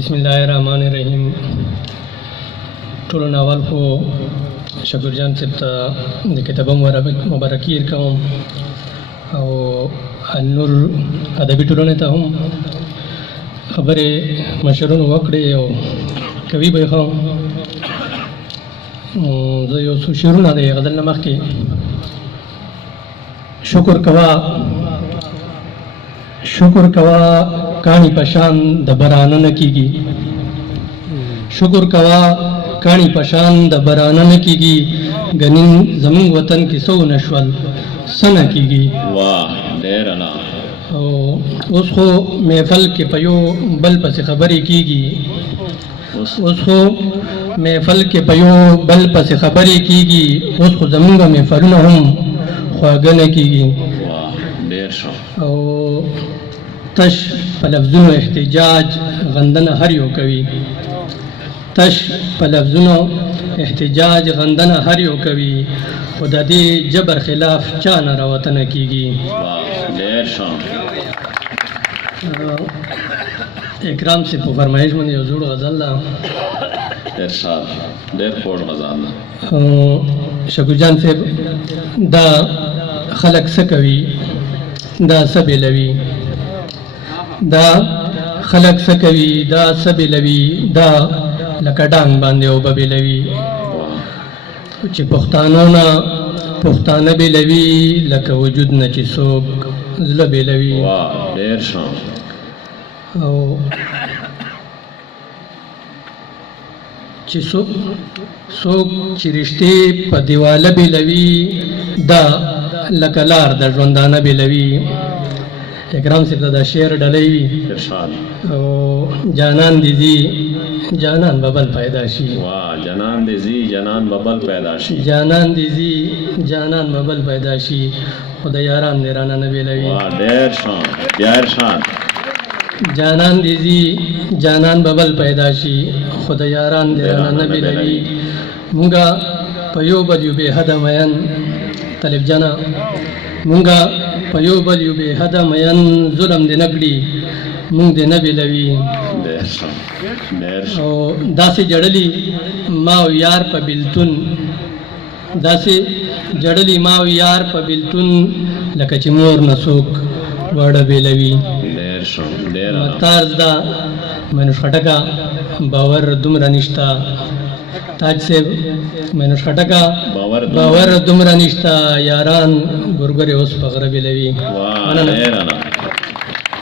بسم الله الرحمن الرحیم. ټولو ناول خو شکور جان صاحب ته د کتاب مبارکي ورکوم او النور ادبي ټولنې ته هم خبرې مشرونو وکړې او کوي به خو زه یو څو شعرونه د غزل نه مخکې شکر کوا کانی پشان د برانه نه کیږي. شکر کوا کانی پشان د برانه نه کیږي. غنین زمون وطن کې سو نشول سنه کیږي. واه ډیر نه او اوس خو محفل کې پيو بل پس خبرې کیږي. اوس خو محفل کې پيو بل پس خبرې کیږي. اوس خو زمونږ محفلونه هم خواږه نه کیږي. واه ډیر ښه. او تش په لفظونو احتجاج غندنه هر یو کوي. تش په لفظونو احتجاج غندنه هر یو کوي. خو د دې جبر خلاف چا نه راوتنه کیږي. واه ډیر ښه. اکرام سے په فرمایش باندې یو جوړ غزل ده. ډیر ښه ډیر خوږ غزل ده. شکور جان صاحب دا خلق څه کوي دا څه بېلوي. دا خلق څه کوي دا څه بېلوي. دا لکه ډانګ باندې اوبه بېلوي چې پښتانه بېلوي لکه وجود نه چې څوک زړه بېلوي. واه ډیر ښه. او چې څوک چې رښتې په دیواله بېلوي دا لکه لار د ژوندانه بېلوي. اکرام صاحب دا شعر ډلی وي او جانان دې ځي جانان ببل پیدا شي. واه جانان دې ځي جانان ببل پیدا شي. جانان دې ځي جانان ببل پیدا شي. خدای یاران دې رانه نه بېلوي. واه ډیر ښه ډیر ښه. جانان دې ځي جانان ببل پیدا شي. خدای یاران دې رانه نه بېلوي. مونږه په یو بل یو بې حده مین طالب جانا مونږه په یو بل یو بې حده مین ظلم دې نه کړي مونږ دې نه بېلوي. او داسې جړلي ما او یار په بېلتون داسې جړلي ما او یار په بېلتون لکه چې مور نه څوک واړه بېلوي. طرز دا مینوش خټکه باور دومره نشته. تاج صاحب مینوش خټکه باور دومره نشته. یاران ګورګورې اوس په غره بېلوي.